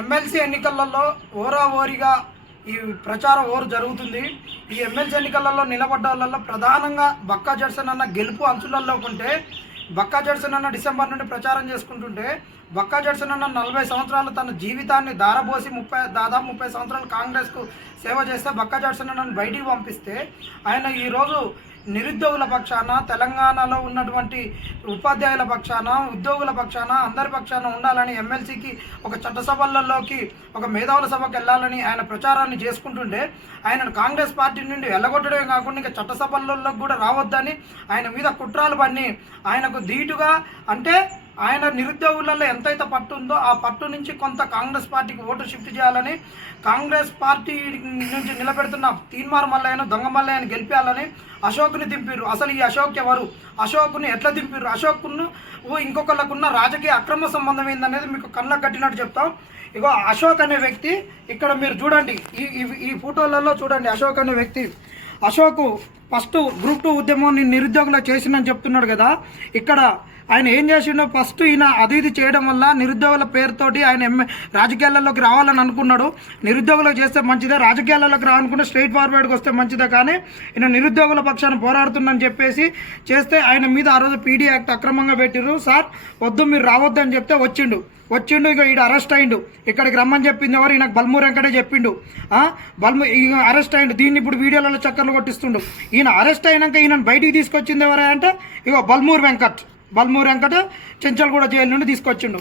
MLC ఎన్నికలలో ఓరా ఓరిగా ఈ ప్రచార ఓరు జరుగుతుంది. ఈ ఎమ్మెల్సీ ఎన్నికలలో నిలబడ్డ వాళ్ళలో ప్రధానంగా బక్కా జడ్సన్ అన్న గెలుపు అంచులలో ఉంటే బక్కా జడ్సన్ అన్న డిసెంబర్ నుండి ప్రచారం చేసుకుంటుంటే బక్కా జడ్సన్ అన్న నలభై సంవత్సరాలు తన జీవితాన్ని దారబోసి ముప్పై దాదాపు ముప్పై సంవత్సరాలు కాంగ్రెస్కు సేవ చేస్తే బక్కా జడ్సన్ అన్నను బయటికి పంపిస్తే ఆయన ఈరోజు నిరుద్యోగుల పక్షాన తెలంగాణలో ఉన్నటువంటి ఉపాధ్యాయుల పక్షాన ఉద్యోగుల పక్షాన అందరి పక్షాన ఉండాలని ఎమ్మెల్సీకి ఒక చట్టసభలలోకి ఒక మేధావుల సభకు వెళ్ళాలని ఆయన ప్రచారాన్ని చేసుకుంటుంటే ఆయనను కాంగ్రెస్ పార్టీ నుండి వెళ్ళగొట్టడమే కాకుండా ఇంకా చట్టసభలలోకి కూడా రావద్దని ఆయన మీద కుట్రాలు పన్ని ఆయనకు ధీటుగా అంటే ఆయన నిరుద్యోగులలో ఎంతైతే పట్టు ఉందో ఆ పట్టు నుంచి కొంత కాంగ్రెస్ పార్టీకి ఓటు షిఫ్ట్ చేయాలని కాంగ్రెస్ పార్టీ నుంచి నిలబెడుతున్న తీన్మార్ మల్లయ్యను దొంగ మల్లయ్యను గెలిపించాలని అశోక్ని దింపారు అసలు ఈ అశోక్ ఎవరు? అశోక్ని ఎట్లా దింపిర్రు? అశోక్ను ఇంకొకళ్ళకున్న రాజకీయ అక్రమ సంబంధం ఏందనేది మీకు కళ్ళకు కట్టినట్టు చెప్తాం. ఇగో అశోక్ అనే వ్యక్తి ఇక్కడ మీరు చూడండి ఈ ఈ- ఫోటోలలో చూడండి అశోక్ అనే వ్యక్తి. అశోకు ఫస్ట్ గ్రూప్ టూ ఉద్యమాన్ని నిరుద్యోగులు చేసిందని చెప్తున్నాడు కదా. ఇక్కడ ఆయన ఏం చేసిండో ఫస్ట్ ఈయన అది ఇది చేయడం వల్ల నిరుద్యోగుల పేరుతోటి ఆయన ఎంఏ రాజకీయాలలోకి రావాలని అనుకున్నాడు. నిరుద్యోగులకు చేస్తే మంచిదే రాజకీయాలలోకి రావాలనుకుంటే స్ట్రైట్ ఫార్వర్డ్కి వస్తే మంచిదే కానీ ఈయన నిరుద్యోగుల పక్షాన్ని పోరాడుతుందని చెప్పేసి చేస్తే ఆయన మీద ఆ రోజు పీడీ యాక్ట్ అక్రమంగా పెట్టిర్రు. సార్ వద్దు మీరు రావద్దని చెప్తే వచ్చిండు. వచ్చిండు ఇక ఈడ అరెస్ట్ అయిండు. ఇక్కడికి రమ్మని చెప్పింది ఎవరు? ఈయనకు బల్మూర్ వెంకటే చెప్పిండు. ఆ, బల్ము అరెస్ట్ అయిండు. దీన్ని ఇప్పుడు వీడియోలలో చక్కర్లు కొట్టిస్తుండు. ఈయన అరెస్ట్ అయినాక ఈయనను బయటికి తీసుకొచ్చింది ఎవరా అంటే ఇగో బల్మూర్ వెంకట్. బల్మూర్ వెంకట్ చెంచల్గూడ జైలు నుండి తీసుకొచ్చిండు.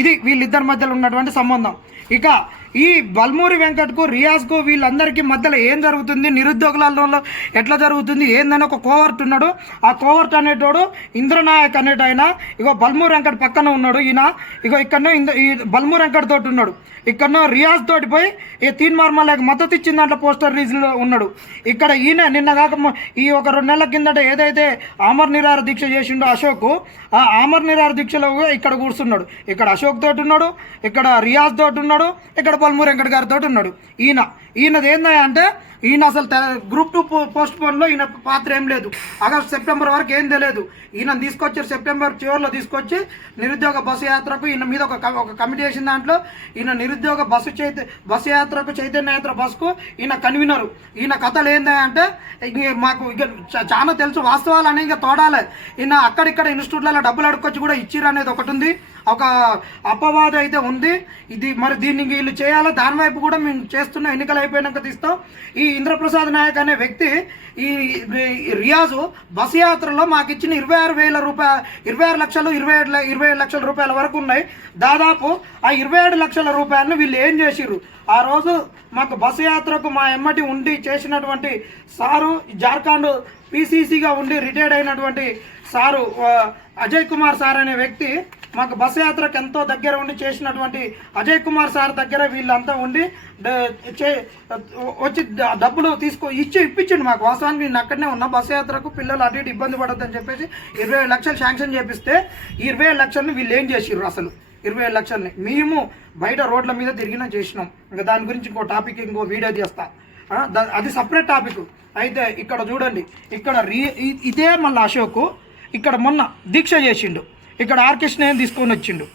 ఇది వీళ్ళిద్దరి మధ్యలో ఉన్నటువంటి సంబంధం. ఇక ఈ బల్మూరి వెంకట్కు రియాజ్కు వీళ్ళందరికీ మధ్యలో ఏం జరుగుతుంది? నిరుద్యోగులలో ఎట్లా జరుగుతుంది? ఏందని ఒక కోవర్ట్ ఉన్నాడు. ఆ కోవర్ట్ అనేటోడు ఇంద్రనాయక్ అనేట ఆయన ఇగో బల్మూరి వెంకట్ పక్కన ఉన్నాడు ఈయన. ఇగో ఇక్కడనో ఇంద ఈ బల్మూరి వెంకట్ తోటి ఉన్నాడు. ఇక్కడనో రియాజ్ తోటి పోయి ఈ తీన్ మార్మాలకు మద్దతు ఇచ్చిన దాంట్లో పోస్టర్ రీజన్లో ఉన్నాడు. ఇక్కడ ఈయన నిన్న కాక ఈ ఒక రెండు నెలల కిందట ఏదైతే ఆమర్ నిరార దీక్ష చేసిండో అశోక్ ఆ ఆమర్ నిరార దీక్షలో ఇక్కడ కూర్చున్నాడు. ఇక్కడ అశోక్ తోటి ఉన్నాడు ఇక్కడ రియాజ్ తోటి ఉన్నాడు ఇక్కడ పల్మూరు వెంకట గారితో ఉన్నాడు. ఈయన ఈయనది ఏందంటే ఈయన అసలు గ్రూప్ టూ పో- పోస్ట్ పోన్లో ఈయన పాత్ర ఏం లేదు. ఆగస్ట్ సెప్టెంబర్ వరకు ఏం తెలియదు ఈయన తీసుకొచ్చారు సెప్టెంబర్ చివరిలో తీసుకొచ్చి నిరుద్యోగ బస్సు యాత్రకు ఈయన మీద ఒక ఒక కమిటీ వేసిన దాంట్లో ఈయన నిరుద్యోగ బస్సు చైత బస్సు యాత్రకు చైతన్య యాత్ర బస్సుకు ఈయన కన్వీనరు. ఈయన కథలు ఏంటంటే మాకు ఇక చాలా తెలుసు. వాస్తవాలు అనేవి ఇంకా తోడాలి. ఈయన అక్కడిక్కడ ఇన్స్టిట్యూట్లలో డబ్బులు అడుక్కొచ్చి కూడా ఇచ్చిర్రు అనేది ఒకటి ఉంది ఒక అపవాదం అయితే ఉంది. ఇది మరి దీన్ని వీళ్ళు చేయాలి? దాని వైపు కూడా మేము చేస్తున్న ఎన్నికల అయిపోయినాక తీస్తాం. ఈ ఇంద్రప్రసాద్ నాయక్ అనే వ్యక్తి ఈ రియాజు బస్ యాత్రలో మాకు ఇచ్చిన ఇరవై ఆరు వేల రూపాయ ఇరవై ఆరు లక్షలు ఇరవై ఏడు ఇరవై ఏడు లక్షల రూపాయల వరకు ఉన్నాయి. దాదాపు ఆ ఇరవై ఏడు లక్షల రూపాయలను వీళ్ళు ఏం చేసిర్రు? ఆ రోజు మాకు బస్సు యాత్రకు మా ఎమ్మటి ఉండి చేసినటువంటి సారు జార్ఖండ్ పీసీసీగా ఉండి రిటైర్డ్ అయినటువంటి సారు అజయ్ కుమార్ సార్ అనే వ్యక్తి మాకు బస్సు యాత్రకు ఎంతో దగ్గర ఉండి చేసినటువంటి అజయ్ కుమార్ సార్ దగ్గర వీళ్ళంతా ఉండి వచ్చి డబ్బులు తీసుకో ఇచ్చి ఇప్పించండి మాకు. వాస్తవానికి నేను అక్కడనే ఉన్నా. బస్సు యాత్రకు పిల్లలు అటు ఇటు ఇబ్బంది పడొద్దని చెప్పేసి ఇరవై లక్షలు శాంక్షన్ చేపిస్తే ఇరవై లక్షలను వీళ్ళు ఏం చేసిర్రు అసలు? ఇరవై లక్షల్ని. మేము బయట రోడ్ల మీద తిరిగినా చేసినాం. ఇంకా దాని గురించి ఇంకో టాపిక్ ఇంకో వీడియో చేస్తా అది సపరేట్ టాపిక్. అయితే ఇక్కడ చూడండి. ఇక్కడ రీ ఇదే మళ్ళీ అశోక్. ఇక్కడ మొన్న దీక్ష చేసిండు. ఇక్కడ ఆర్కెస్ట్రా తీసుకొని వచ్చిండు.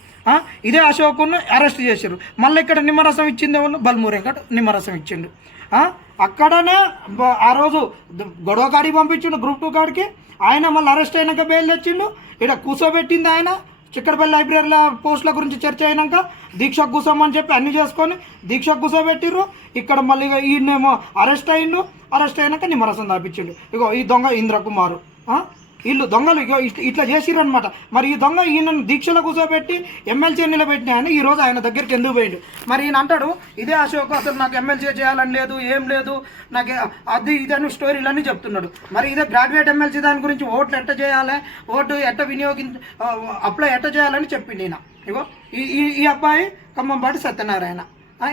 ఇదే అశోకును అరెస్ట్ చేశారు. మళ్ళీ ఇక్కడ నిమ్మరసం ఇచ్చింది ఎవరు? బల్మూరు నిమ్మరసం ఇచ్చిండు. అక్కడనే ఆ రోజు గొడవ కాడికి పంపించిండు గ్రూప్ టూ కాడికి. ఆయన మళ్ళీ అరెస్ట్ అయినాక బెయిల్ తెచ్చిండు ఇక్కడ కూర్చోబెట్టింది ఆయన. చిక్కడపల్లి లైబ్రరీలో పోస్టుల గురించి చర్చ అయినాక దీక్ష కూర్చోమని చెప్పి అన్ని చేసుకొని దీక్ష కూసోబెట్టిర్రు ఇక్కడ మళ్ళీ ఈయనేమో అరెస్ట్ అయిండు. అరెస్ట్ అయినాక నిమ్మరసం దాపించిండు. ఇగో ఈ దొంగ ఇంద్రకుమారు. వీళ్ళు దొంగలు ఇగో ఇట్- ఇట్లా చేసిర్రు అనమాట మరి ఈ దొంగ ఈయనను దీక్షలో కూర్చోబెట్టి ఎమ్మెల్సీ నిలబెట్టినాయని ఈ రోజు ఆయన దగ్గరికి ఎందుకు పోయిండు? మరి ఈయన అంటాడు ఇదే అశోక్ అసలు నాకు ఎమ్మెల్సీ చేయాలని లేదు ఏం లేదు నాకు అది ఇదని అని స్టోరీలన్నీ చెప్తున్నాడు. మరి ఇదే గ్రాడ్యుయేట్ ఎమ్మెల్సీ దాని గురించి ఓట్లు ఎట్ట చేయాలి ఓటు ఎట్ట వినియోగి అప్లై ఎట్ట చేయాలని చెప్పిండు ఈయన. ఇగో ఈ ఈ- ఈ అబ్బాయి ఖమ్మంపాటి సత్యనారాయణ.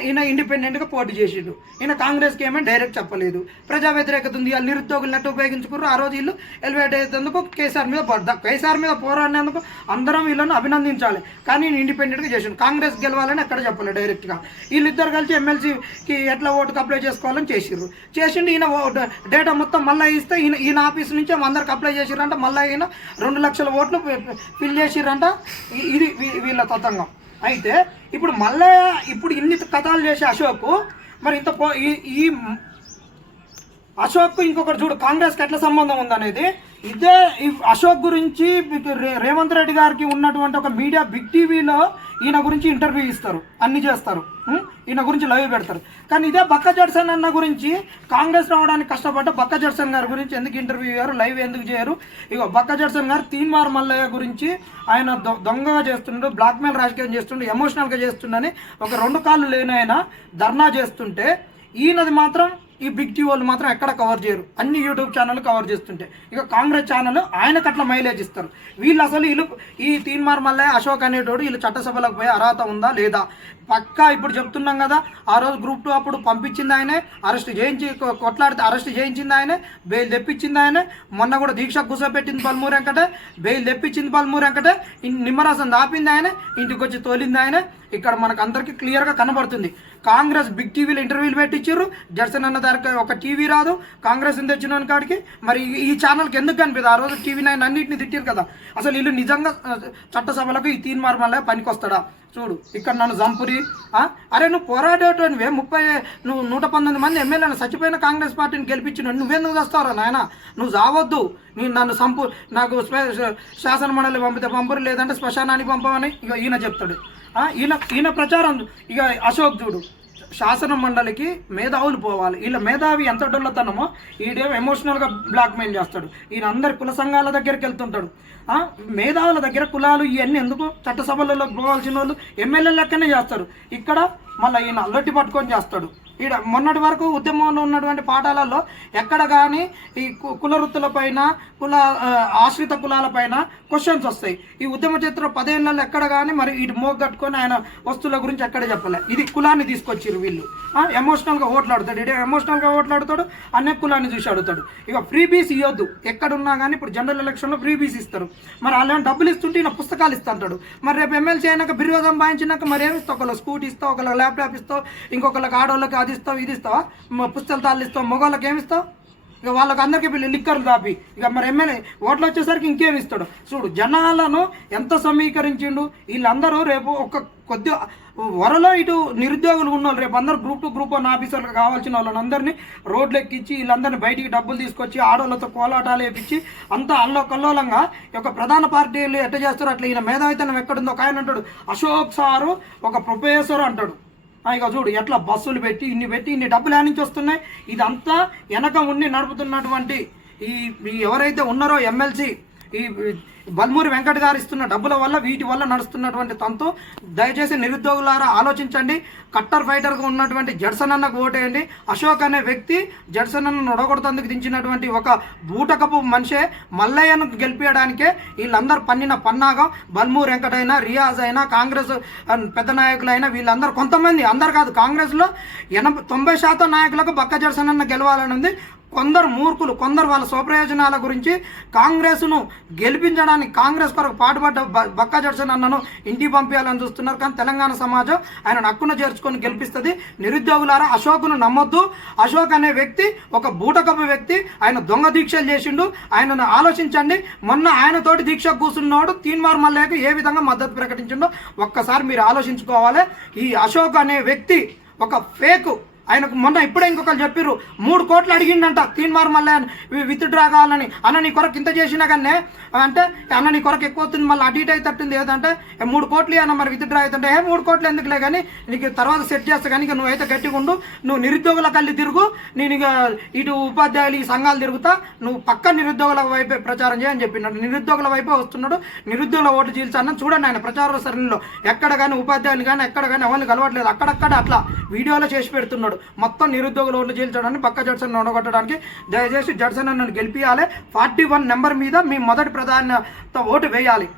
ఈయన ఇండిపెండెంట్గా పోటీ చేసిండు. ఈయన కాంగ్రెస్కి ఏమైనా డైరెక్ట్ చెప్పలేదు. ప్రజా వ్యతిరేకత ఉంది వాళ్ళు నిరుద్యోగులు నెట్ ఉపయోగించుకున్నారు ఆ రోజు వీళ్ళు ఎలివేట్ అయ్యేందుకు కేసీఆర్ మీద పడ్డా కేసీఆర్ మీద పోరాడినందుకు అందరం వీళ్ళని అభినందించాలి. కానీ ఈయన ఇండిపెండెంట్గా చేసిండు. కాంగ్రెస్ గెలవాలని ఎక్కడ చెప్పలేదు డైరెక్ట్గా. వీళ్ళిద్దరు కలిసి ఎమ్మెల్సీకి ఎట్లా ఓటుకు అప్లై చేసుకోవాలని చేసిర్రు చేసిండు ఈయన ఓ- డేటా మొత్తం మళ్ళీ ఇస్తే ఈయన ఈయన ఆఫీస్ నుంచి అందరికి అప్లై చేసిర్రంట మళ్ళీ ఈయన రెండు లక్షల ఓట్లు ఫిల్ చేసిర్రంట ఇది వీ- వీళ్ళ తతంగం. అయితే ఇప్పుడు మళ్ళా ఇప్పుడు ఇన్ని కథలు చేసే అశోక్ మరి ఇంత పో ఈ ఈ అశోక్ ఇంకొకటి చూడు కాంగ్రెస్కి ఎట్లా సంబంధం ఉందనేది? ఇదే అశోక్ గురించి రే- రేవంత్ రెడ్డి గారికి ఉన్నటువంటి ఒక మీడియా బిగ్ టీవీలో ఈయన గురించి ఇంటర్వ్యూ ఇస్తారు అన్ని చేస్తారు ఈయన గురించి లైవ్ పెడతారు. కానీ ఇదే బక్క జడ్సన్ అన్న గురించి కాంగ్రెస్ రావడానికి కష్టపడ్డ బక్క జడ్సన్ గారి గురించి ఎందుకు ఇంటర్వ్యూ చేయరు లైవ్ ఎందుకు చేయరు? ఇగో బక్క జడ్సన్ గారు తీన్మార్ మల్లయ్య గురించి ఆయన దొ- దొంగగా చేస్తుండు బ్లాక్మెయిల్ రాజకీయం చేస్తుండు ఎమోషనల్గా చేస్తుండని ఒక రెండు కాళ్ళు లేని ఆయన ధర్నా చేస్తుంటే ఈయనది మాత్రం ఈ బిగ్ టీ వాళ్ళు మాత్రం ఎక్కడ కవర్ చేయరు. అన్ని యూట్యూబ్ ఛానల్ కవర్ చేస్తుంటే. ఇక కాంగ్రెస్ ఛానల్ ఆయనకు అట్లా మైలేజ్ ఇస్తారు. వీళ్ళు అసలు వీళ్ళు ఈ తీన్మార్ మల్లయ్య అశోక్ అనేటోడు వీళ్ళు చట్టసభలకు పోయి అర్హత ఉందా లేదా? పక్కా ఇప్పుడు చెప్తున్నాం కదా ఆ రోజు గ్రూప్ టూ అప్పుడు పంపించింది ఆయనే అరెస్ట్ చేయించి కొట్లాడితే అరెస్ట్ చేయించింది ఆయనే బెయిల్ తెప్పించింది ఆయనే. మొన్న కూడా దీక్ష కూసపెట్టింది పల్మూరు వెంకటే బెయిల్ తెప్పించింది పల్మూరు వెంకటే నిమ్మరసం దాపింది ఆయన ఇంటికి వచ్చి తోలింది ఆయన. ఇక్కడ మనకు అందరికీ క్లియర్గా కనబడుతుంది. కాంగ్రెస్ బిగ్ టీవీలో ఇంటర్వ్యూలు పెట్టించారు జర్సన్ అన్న దానికి ఒక టీవీ రాదు కాంగ్రెస్ తెచ్చిన కాడికి? మరి ఈ- ఈ ఛానల్కి ఎందుకు కనిపిదు? ఆ రోజు టీవీ నైన్ అన్నింటిని తిట్టారు కదా. అసలు వీళ్ళు నిజంగా చట్టసభలకు ఈ తీన్మార్ మళ్ళీ పనికొస్తాడా? చూడు ఇక్కడ నన్ను జంపురి అరే నువ్వు పోరాడేటోనివే ముప్పై నువ్వు నూట పంతొమ్మిది మంది ఎమ్మెల్యేలను చచ్చిపోయిన కాంగ్రెస్ పార్టీని గెలిపించిన నువ్వెందుకు వస్తావురా నాయన? నువ్వు చావద్దు. నీ నన్ను సంపు నాకు శాసన మండలి పంపితే పంపరు లేదంటే శ్మశానానికి పంపమని ఇక ఈయన చెప్తాడు. ఈయన ఈయన ప్రచారం ఇక అశోక్ చూడు. శాసన మండలికి మేధావులు పోవాలి. వీళ్ళ మేధావి ఎంత డొల్లతనమో ఈడేమో ఎమోషనల్గా బ్లాక్మెయిల్ చేస్తాడు. ఈయన అందరి కుల సంఘాల దగ్గరికి వెళ్తుంటాడు. మేధావుల దగ్గర కులాలు ఇవన్నీ ఎందుకు? చట్టసభలలో పోవాల్సిన వాళ్ళు ఎమ్మెల్యే లెక్కనే చేస్తారు. ఇక్కడ మళ్ళీ ఈయన లొట్టి పట్టుకొని చేస్తాడు. ఈడ మొన్నటి వరకు ఉద్యమంలో ఉన్నటువంటి పాఠాలలో ఎక్కడ కానీ ఈ కు- కుల వృత్తులపైన కుల ఆశ్రిత కులాలపైన క్వశ్చన్స్ వస్తాయి. ఈ ఉద్యమ చరిత్ర పదేళ్ళలో ఎక్కడ కానీ మరి ఇటు మోగ కట్టుకొని ఆయన వస్తువుల గురించి ఎక్కడ చెప్పలే. ఇది కులాన్ని తీసుకొచ్చిర్రు వీళ్ళు. ఆ, ఎమోషనల్గా ఓట్లాడుతాడు. ఇడే ఎమోషనల్గా ఓట్లాడుతాడు అనే కులాన్ని చూసి అడుగుతాడు. ఇక ఫ్రీ బీస్ ఇవ్వద్దు ఎక్కడున్నా కానీ ఇప్పుడు జనరల్ ఎలక్షన్లో ఫ్రీ బీస్ ఇస్తారు. మరి అలా డబ్బులు ఇస్తుంటే ఈయన పుస్తకాలు ఇస్తుంటాడు మరి రేపు ఎమ్మెల్సీ అయినాక బిర్రు సంపాదించినాక మరి ఏమి ఇస్తావు ఒకళ్ళ స్కూటీ ఇస్తావు ఒకళ్ళ ల్యాప్టాప్ ఇస్తావు ఇంకొకళ్ళకి ఆడవాళ్ళకి అది ఇస్తావు ఇది ఇస్తావా? మ- పుస్తకాలు ఇస్తావు మగవాళ్ళకి ఏమి ఇస్తావు? ఇక వాళ్ళకి అందరికీ వీళ్ళు లిక్కర్లు దాపి ఇక మరి ఎమ్మెల్యే ఓట్లు వచ్చేసరికి ఇంకేమి ఇస్తాడు? చూడు జనాలను ఎంత సమీకరించిండు? వీళ్ళందరూ రేపు ఒక కొద్ది వరలో ఇటు నిరుద్యోగులు ఉన్న వాళ్ళు రేపు అందరు గ్రూప్ టు గ్రూప్ వన్ ఆఫీసర్లు కావాల్సిన వాళ్ళని అందరినీ రోడ్లు ఎక్కించి వీళ్ళందరినీ బయటికి డబ్బులు తీసుకొచ్చి ఆడోళ్ళతో కోలాటాలు వేపించి అంతా అల్లో కల్లోలంగా ఒక ప్రధాన పార్టీలు ఎట్ట చేస్తారు అట్లా ఈయన మేధావితనం ఎక్కడుందో ఒక ఆయన అంటాడు అశోక్ సారు ఒక ప్రొఫెసర్ అంటాడు. ఇక చూడు ఎట్లా బస్సులు పెట్టి ఇన్ని పెట్టి ఇన్ని డబ్బులు నుంచి వస్తున్నాయి. ఇదంతా వెనక ఉండి నడుపుతున్నటువంటి ఈ ఈ ఎవరైతే ఉన్నారో ఎమ్మెల్సీ ఈ బల్మూరి వెంకట గారు ఇస్తున్న డబ్బుల వల్ల వీటి వల్ల నడుస్తున్నటువంటి తంతు దయచేసి నిరుద్యోగులారా ఆలోచించండి. కట్టర్ ఫైటర్గా ఉన్నటువంటి జడ్సన్ అన్నకు ఓటేయండి. అశోక్ అనే వ్యక్తి జడ్సన్ అన్న నొడగొడతందుకు దించినటువంటి ఒక బూటకపు మనిషే మల్లయ్యను గెలిపించడానికే వీళ్ళందరూ పన్నిన పన్నాగం. బల్మూరి వెంకట అయినా రియాజ్ అయినా కాంగ్రెస్ పెద్ద నాయకులైనా వీళ్ళందరూ కొంతమంది అందరు కాదు కాంగ్రెస్లో ఎనభై తొంభై శాతం నాయకులకు బక్క జడ్సన్ అన్న గెలవాలని ఉంది. కొందరు మూర్ఖులు కొందరు వాళ్ళ స్వప్రయోజనాల గురించి కాంగ్రెస్ను గెలిపించడానికి కాంగ్రెస్ కొరకు పాటుపడ్డ బ- బక్కా జడ్సన్ అన్నను ఇంటికి పంపించాలని చూస్తున్నారు. కానీ తెలంగాణ సమాజం ఆయన నక్కున చేర్చుకొని గెలిపిస్తుంది. నిరుద్యోగులారా అశోక్ను నమ్మొద్దు. అశోక్ అనే వ్యక్తి ఒక బూటకపు వ్యక్తి. ఆయన దొంగ దీక్షలు చేసిండు. ఆయనను ఆలోచించండి. మొన్న ఆయనతోటి దీక్ష కూర్చున్నాడు తీన్మార్ మల్లయ్యకు ఏ విధంగా మద్దతు ప్రకటించిండో ఒక్కసారి మీరు ఆలోచించుకోవాలి. ఈ అశోక్ అనే వ్యక్తి ఒక ఫేకు ఆయనకు మొన్న ఇప్పుడే ఇంకొకరు చెప్పిర్రు మూడు కోట్లు అడిగిండంట తీన్మార్ మళ్ళీ విత్ డ్రా కావాలని అన్న నీ కొరకు ఇంత చేసినా కానీ అంటే అన్న నీ కొరకు ఎక్కువ వస్తుంది మళ్ళీ అటు ఇటు అవుతుంటుంది ఏదంటే మూడు కోట్లు అన్న మరి విత్ డ్రా అవుతుంటే ఏ మూడు కోట్లు ఎందుకులే కానీ నీకు తర్వాత సెట్ చేస్తా కానీ ఇక నువ్వైతే గట్టిగా ఉండు నువ్వు నిరుద్యోగుల కళ్ళు తిరుగు నేను ఇక ఇటు ఉపాధ్యాయులు ఈ సంఘాలు తిరుగుతా నువ్వు పక్క నిరుద్యోగుల వైపే ప్రచారం చేయని చెప్పినాడు. నిరుద్యోగుల వైపే వస్తున్నాడు నిరుద్యోగుల ఓట్లు చీల్చాలని చూడండి ఆయన ప్రచార సరణిలో ఎక్కడ కానీ ఉపాధ్యాయులు కానీ ఎక్కడ కానీ ఎవరిని కలవట్లేదు అక్కడక్కడ అట్లా వీడియోలో చేసి పెడుతున్నాడు. మొత్తం నిరుద్యోగుల ఓట్లు చీల్చడానికి పక్క జడ్సన్ ఓడగొట్టడానికి దయచేసి జడ్సన్ నన్ను గెలిపియాలి. ఫార్టీ వన్ నెంబర్ మీద మీ మొదటి ప్రధాన ఓటు వేయాలి.